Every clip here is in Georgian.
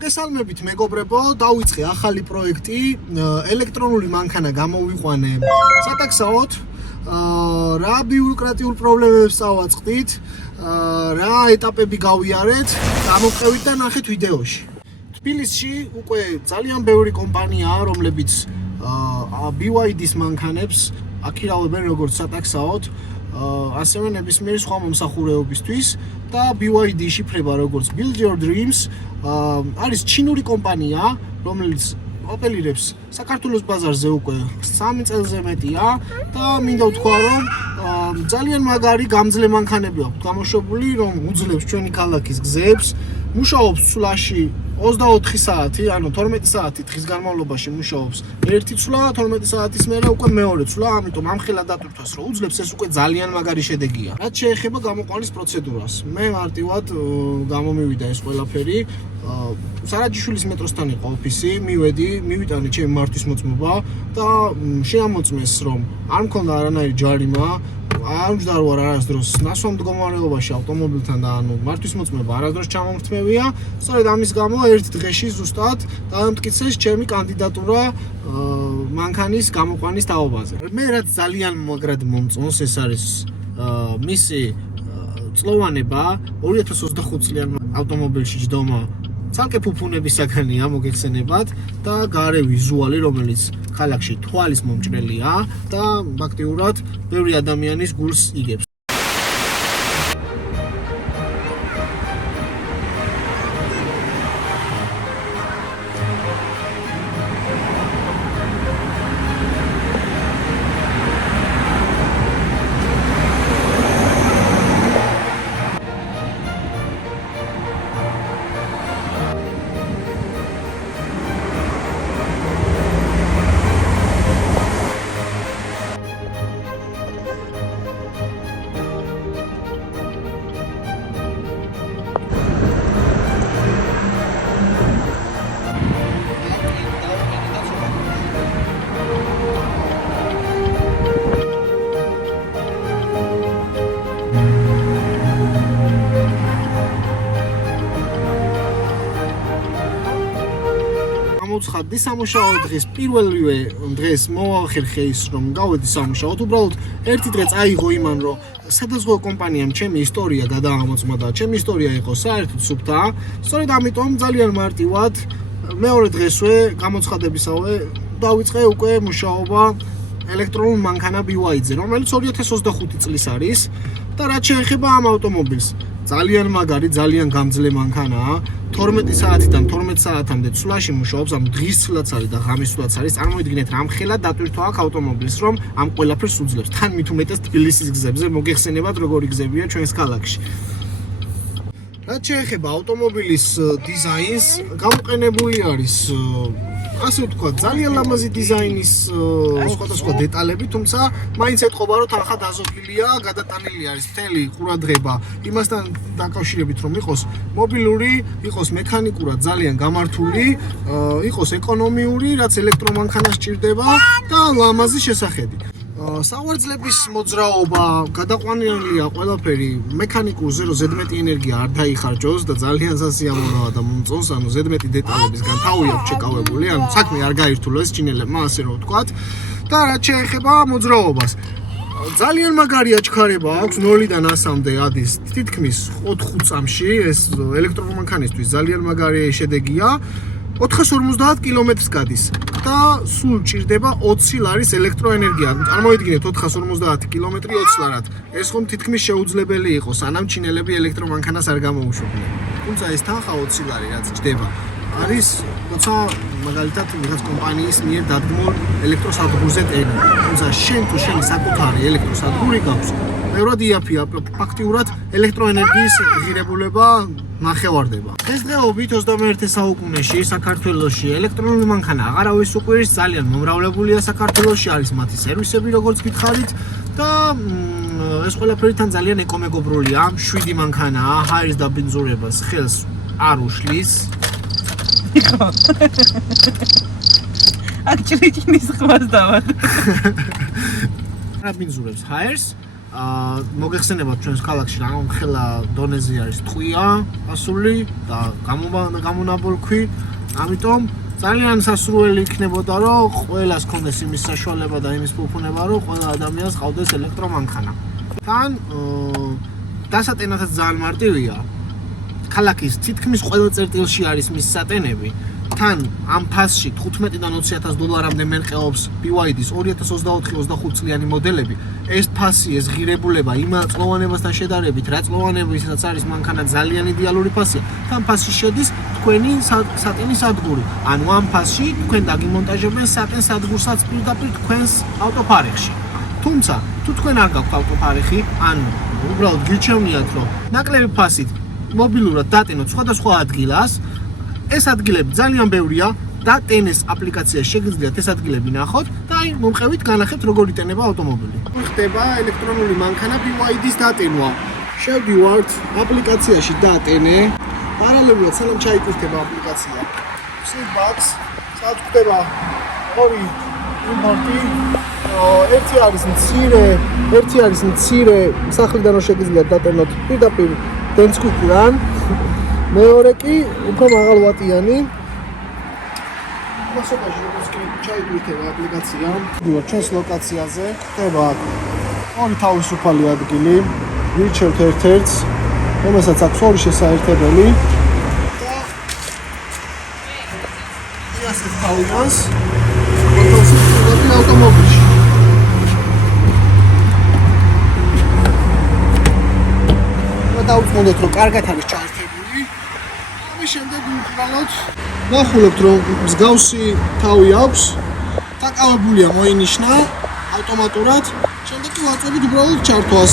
გესალმებით მეგობრებო, დავიწყე ახალი პროექტი, ელექტრონული მანქანა გამოვიყვანე სატაქსაოდ, რა ბიუროკრატიულ პრობლემებს წავაწყდით, რა ეტაპები გავიარეთ, გამოვყევით და ნახეთ ვიდეოში. თბილისში უკვე ძალიან ბევრი კომპანიაა, რომლებიც BYD-ის მანქანებს აქირავებენ როგორც სატაქსაოდ, ასევე ნებისმიერი სხვა მომსახურებისთვის და BYD შიფრება როგორც Build Your Dreams, არის ჩინური კომპანია, რომელიც ოპერირებს საქართველოს ბაზარზე უკვე 3 წელზე მეტია და მინდა ვთქვა, რომ ძალიან მაგარი გამძლე მანქანები აქვს გამოშვებული, რომ უძლებს ჩვენი ქალაქის გზებს, მუშაობს ცვლაში 24 საათი, ანუ 12 საათი დღის განმავლობაში მუშაობს ერთი ცვლა, 12 საათის მერე უკვე მეორე ცვლა, ამიტომ ამხელა დატვირთვას რომ უძლებს, ეს უკვე ძალიან მაგარი შედეგია. რაც შეეხება გამოყვანის პროცედურას, მე მარტივად გამომივიდა ეს ყველაფერი. სარაჯიშვილის მეტროსთან იყო ოფისი, მივიტანე ჩემი მართვის მოწმობა და შეამოწმეს, რომ არ მქონდა არანაირი ჯარიმა, არ მჯდარვარ არასდროს ნასვამ მდგომარეობაში ავტომობილთან და ანუ მართვის მოწმობა არასდროს ჩამომრთმევია. სწორედ ამის გამო ერთ დღეში ზუსტად დაამტკიცეს ჩემი კანდიდატურა მანქანის გამოყვანის თაობაზე. მე რაც ძალიან მაგრად მომწონს, ეს არის მისი წლოვანება, 2025 წლიან ავტომობილში ჯდომა ცალკე ფუფუნებისაგანია, მოგეხსენებათ და გარე ვიზუალი, რომელიც ქალაქში თვალის მომჭრელია და ფაქტიურად ბევრი ადამიანის გულს იგებს. მოუცხადდი სამუშაო დღეს, პირველივე დღეს მოვახერხე ის, რომ გავედი სამუშაოდ, უბრალოდ ერთი დღე წაიღო იმან, რომ სადაზღვევ კომპანიამ ჩემი ისტორია გადაამოწმა და ჩემი ისტორია იყო საერთოდ სუფთა. სწორედ ამიტომ ძალიან მარტივად მეორე დღესვე გამოცხადებისავე დავიწყე უკვე მუშაობა ელექტრონულ მანქანა BYD-ზე, რომელიც 2025 წლის არის და რაც შეეხება ამ ავტომობილს, ძალიან მაგარი, ძალიან გამძლე მანქანაა. 12 საათიდან 12 საათამდე ცვლაში მუშაობს, ანუ დღის ცვლაც არის და ღამის ცვლაც არის. წარმოიდგინეთ, რამხელა დატვირთვა აქვს ავტომობილს, რომ ამ ყველაფერს უძლებს. თან მით უმეტეს თბილისის გზებზე, მოგეხსენებათ როგორი გზებია ჩვენს ქალაქში. რაც შეეხება ავტომობილის დიზაინს, გამოყენებული არის ასე ვთქვათ, ძალიან ლამაზი დიზაინის სხვადასხვა დეტალები, თუმცა მაინც ეთყობა, რომ თანხა დაზოგილია, გადატანილი არის მთელი ყურადღება იმასთან დაკავშირებით, რომ იყოს მობილური, იყოს მექანიკურად ძალიან გამართული, იყოს ეკონომიური, რაც ელექტრომანქანას სჭირდება და ლამაზი შესახედი. საღვარძლების მოძრაობა, გადაყვანილია ყველაფერი მექანიკურზე, რომ ზედმეტი ენერგია არ დაიხარჯოს და ძალიან სასიამოვნოა და მომწონს, ანუ ზედმეტი დეტალებისგან თავი აქვს ჩეკავებული, ანუ საქმე არ გაირთულეს ჩინელებმა, ასე რომ ვთქვათ. და რაც შეეხება მოძრაობას, ძალიან მაგარი აჩქარება აქვს 0-დან 100-მდე ადის თითქმის 4 წამში, ეს ელექტრომანქანისთვის ძალიან მაგარი შედეგია. 450 კილომეტრს გადის და სულ ჭირდება 20 ლარის ელექტროენერგია. წარმოიდგინეთ 450 კილომეტრი 20 ლარად. ეს ხომ თითქმის შეუძლებელი იყო, სანამ ჩინელები ელექტრომანქანას არ გამოუშვებდნენ. თუმცა ეს თანხა 20 ლარი რაც ჭდება, არის როცა მაგალითად ვიღაც კომპანიის მიერ დადგმულ ელექტროსადგურზე ტენა. თუმცა შენ თუ შენი საკუთარი ელექტროსადგური გაქვს, ბევრად იაფია, ფაქტიურად ელექტროენერგიის ღირებულება ნახევარდება. დღესდღეობით 21 საუკუნეში საქართველოში ელექტრონული მანქანა აღარავის უყვირის, ძალიან მომრავლებულია საქართველოში, არის მათი სერვისები, როგორც გითხარით და ეს ყველაფერი თან ძალიან ეკომეგობრულია. 7 მანქანაა, ჰაერის დაბინძურებას ხელს არ უშლის. აქ ჭრიჭნის ხვას დავად. დაბინძურებს ჰაერს მოგეხსენებათ ჩვენს ქალაქში ხელა დონეზე არის ტყვია ასული და გამონაბოლქვი. ამიტომ ძალიან სასურველი იქნებოდა რომ ყველას ქონდეს იმის საშუალება და იმის ფუფუნება რომ ყველა ადამიანს ყავდეს ელექტრომანქანა. თან დასატენათაც ძალიან მარტივია. ქალაქის თითქმის ყველა წერტილში არის მის სატენები. თან ამ ფასში 15-დან 20,000 დოლარამდე მერყეობს BYD-ის 2024-25 წლიანი მოდელები. ეს ფასი, ეს ღირებულება იმ წლოვანებასთან შედარებით, რა წლოვანებისაც არის მანქანა ძალიან იდეალური ფასია. თან ფასში შედის თქვენი სატენის სადგური. ანუ ამ ფასში თქვენ დაგიმონტაჟებენ სატენს სადგურსაც პირდაპირ თქვენს ავტოფარეხში. თუმცა, თუ თქვენ არ გაქვთ ავტოფარეხი, ან უბრალოდ გირჩევნიათ, რომ ნაკლები ფასით მობილურად დატენოთ სხვადასხვა ადგილას, ეს ადგილები ძალიან ბევრია და ტენეს აპლიკაციაში შეგიძლიათ ეს ადგილები ნახოთ და აი მომყევით განახებთ როგორ იტენება ავტომობილი. ხდება ელექტრონული მანქანა BYD-ის დატენვა. შევდივართ აპლიკაციაში დატენე. პარალელურად სანამ ჩაიკურთება აპლიკაცია. Seatbox, სადაც ხდება ორი იმპორტი. ერთი არის მცირე სახლიდან რომ შეგიძლიათ დატენოთ პირდაპირ დენსკუიდან. მეორე კი უფრო მაღალვატიანი. მასობაში როგორც კი ჩაიგვითება აპლიკაცია, ვიდეო ჩვენს ლოკაციაზე ხდება ორი თავისუფალი ადგილი, ვირჩევთ ერთ-ერთს, რომელსაც აქვს ორი შესაერთებელი და ასეთ თავიანს ავტომობილში. დავწმუნდეთ რომ კარგად არის ჩაერთებული. ამის შემდეგ ვუყურებთ, ნახულობთ რომ მსგავსი თავი აქვს, დაკავებულია მოინიშნა ავტომატურად. შემდეგ კი ვაწვევით უბრალოდ ჩართვას.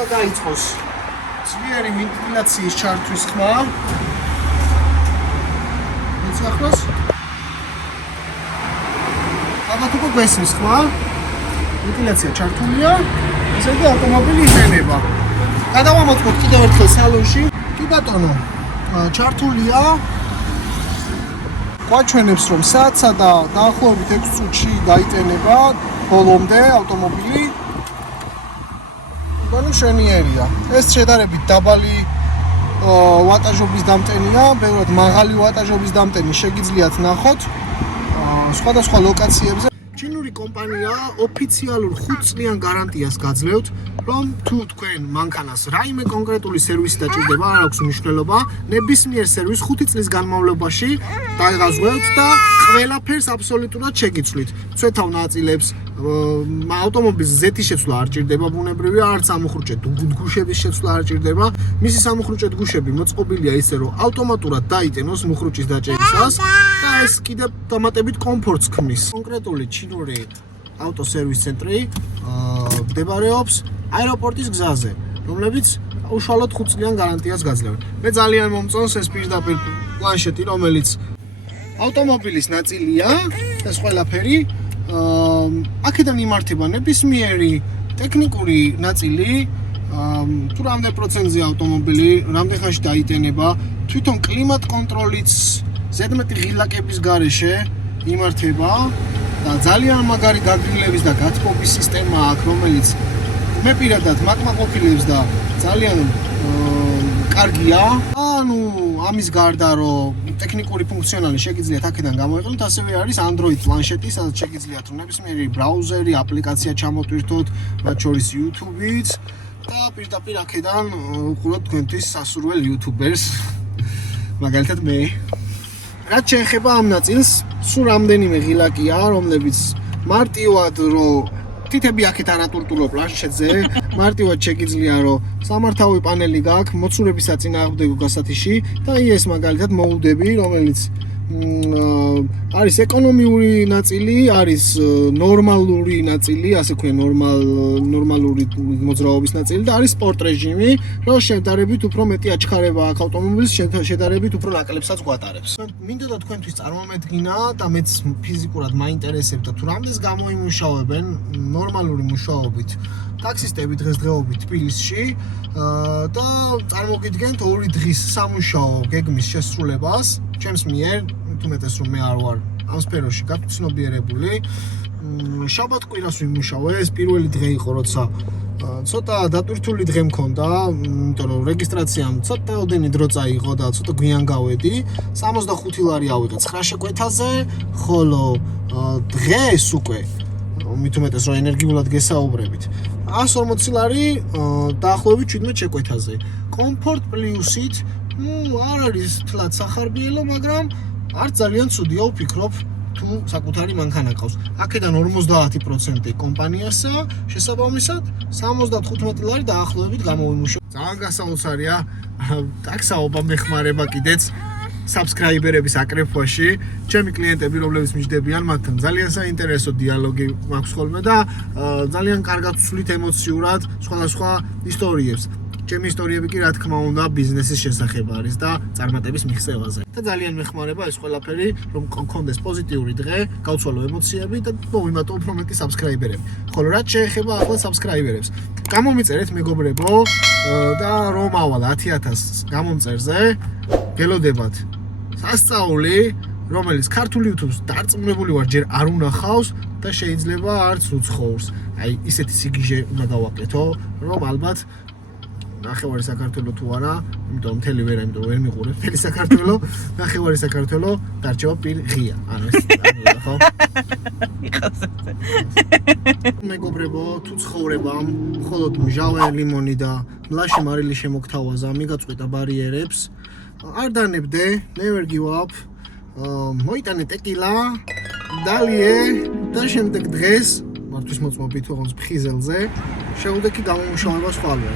და დაიწყოს ძლიერი ვენტილაციის ჩართვის ხმა. იცახოს? ალბათ უკვე გვესმის ხმა. ვენტილაცია ჩართულია, ესე იგი ავტომობილი იტენება. გადავამოწმოთ კიდევ ერთხელ სალონში. კი ბატონო, ჩართულია. გვაჩვენებს რომ საათსა და დაახლოებით 6 წუთში გაიტენება ბოლომდე ავტომობილი. ბოლო შენიერია. ეს შედარებით დაბალი ვატაჟობის დამტენია, ბევრად მაღალი ვატაჟობის დამტენი შეგიძლიათ ნახოთ სხვადასხვა ლოკაციებზე. ჩინური კომპანია ოფიციალურ 5 წლიან გარანტიას გაძლევთ, რომ თუ თქვენ მანქანას რაიმე კონკრეტული სერვისი დაჭირდება, არ აქვს მნიშვნელობა, ნებისმიერ სერვისს 5 წლის განმავლობაში დაგაზღვევთ და ყველაფერს აბსოლუტურად შეგიცვლით. ცვეთავ ნაწილებს, ავტომობილის ზეთის შეცვლა არ ჭირდება ბუნებრივია, არც ამოხრუჭე გუშების შეცვლა არ ჭირდება. მისი სამოხრუჭედ გუშები მოწყობილია ისე, რომ ავტომატურად დაიტენოს მუხრუჭის დაჭერისას და ეს კიდევ დამატებით კომფორტს ქმნის. კონკრეტული ჩინური ავტოსერვის ცენტრი მდებარეობს აეროპორტის გზაზე, რომლებიც უშუალოდ 5 წლიან გარანტიას გაძლევენ. მე ძალიან მომწონს ეს პირდაპირ პლანშეტი, რომელიც ავტომობილის ნაწილია, ეს ყველაფერი აქედან იმართება ნებისმიერი ტექნიკური ნაწილი, თუ რამდენ პროცენტზე ავტომობილი, რამდენ ხანში დაიტენება, თვითონ კლიმატ კონტროლიც ზედმეტი ღილაკების გარეშე იმართება და ძალიან მაგარი გაგრილების და გათბობის სისტემა აქვს, რომელიც მე პირადად მაკმაყოფილებს და ძალიან კარგია. ანუ ამის გარდა რომ ტექნიკური ფუნქციონალი შეგიძლიათ აქედან გამოიყენოთ, ასევე არის Android პლანშეტი, სადაც შეგიძლიათ ნებისმიერი ბრაუზერი, აპლიკაცია ჩამოტვირთოთ, მათ შორის YouTube-იც და პირდაპირ აქედან უყუროთ თქვენთვის სასურველ YouTubers, მაგალითად მე. რაც შეეხება ამ ნაწილს, სულ რამდენიმე ღილაკია, რომლებიც მარტივად რომ თითები აქეთ არატურტურო პლანშეტზე, მარტივად შეგიძლია რომ სამართავი პანელი გაქვს მოცურების საწინააღმდეგო გასათიში და ეს მაგალითად მოუდები, რომელიც არის ეკონომიური ნაწილი, არის ნორმალური ნაწილი, ასე ქვია ნორმალური მოძრაობის ნაწილი და არის სპორტ რეჟიმი, რომ შედარებით უფრო მეტი აჩქარება აქვს ავტომობილის, შედარებით უფრო ნაკლებსაც გვატარებს. მინდოდა თქვენთვის წარმომედგინა და მეც ფიზიკურად მაინტერესებდა თუ რამდენს გამოიმუშავებენ ნორმალური მუშაობით ტაქსისტები დღესდღეობით თბილისში და წარმოგიდგენთ 2 დღის სამუშაო გეგმის შესრულებას ჩემს მიერ, თუმეტეს რომ მე არ ვარ ამ სფეროში გაცნობიერებული, შაბათ კვირას ვიმუშავე, ეს პირველი დღე იყო, როცა ცოტა დატვირთული დღე მქონდა, იმიტომ რომ რეგისტრაციამ ცოტაოდენი დრო წაიღო და ცოტა გვიან გავედი. 65 ლარი ავიღე 9 შეკვეთაზე, ხოლო დღეს უკვე მით უმეტეს რომ ენერგიულად გესაუბრებით. 140 ლარი დაახლოებით 17 შეკვეთაზე. კომფორტ პლუსით, არ არის თლად სახარბიელო, მაგრამ არ ძალიან ცუდია ვფიქრობ. თუ საკუთარი მანქანა ყავს. აქედან 50% კომპანიასა, შესაბამისად 75 ლარი დაახლოებით გამოვიმუშავე. ძალიან გასაოცარია. ტაქსაობა მეხმარება კიდეც subscriber-ების აკრეფვაში. ჩემი კლიენტები, რომლებიც მიჯდებიან, მათთან ძალიან საინტერესო დიალოგი მაქვს ხოლმე და ძალიან კარგად ვსვლით ემოციურად სხვადასხვა ისტორიებს. ჩემი ისტორიები კი რა თქმა უნდა ბიზნესის შესახებ არის და წარმატების მიღწევაზე. და ძალიან მეხმარება ეს ყველაფერი, რომ გქონდეს პოზიტიური დღე, გავცვალო ემოციები და მოვიმატო უფრო მეტი subscriber-ები. ხოლო რაც შეეხება ახლა subscriber-ებს, გამომიწერეთ მეგობრებო და რომ ავალ 10000 გამომწერზე, გელოდებათ სასწაული, რომელიც ქართული YouTube-ს დარწმუნებული ვარ ჯერ არ უნახავს და შეიძლება არც უცხოურს. აი ისეთი სიგიჟე უნდა დავაკეთო, რომ ალბათ ნახევარი საქართველო თუ არა, იმიტომ მთელი ვერა, იმიტომ ვერ მიყურებ მთელი საქართველო, ნახევარი საქართველო დარჩება პირ ღია. ანუ ეს ხო? მეგობრებო, თუ ცხოვრებამ მხოლოდ მჟავე ლიმონი და მლაში მარილი შემოგთავაზა, მიგაწყვეტა ბარიერებს, არ დანებდე, never give up. მოიტანე ტეკილა, დალიე და შემდეგ დღეს მართვის მოწმობით ოღონდ ფხიზელზე, შეუდექი გამომუშავებას ხვალვე.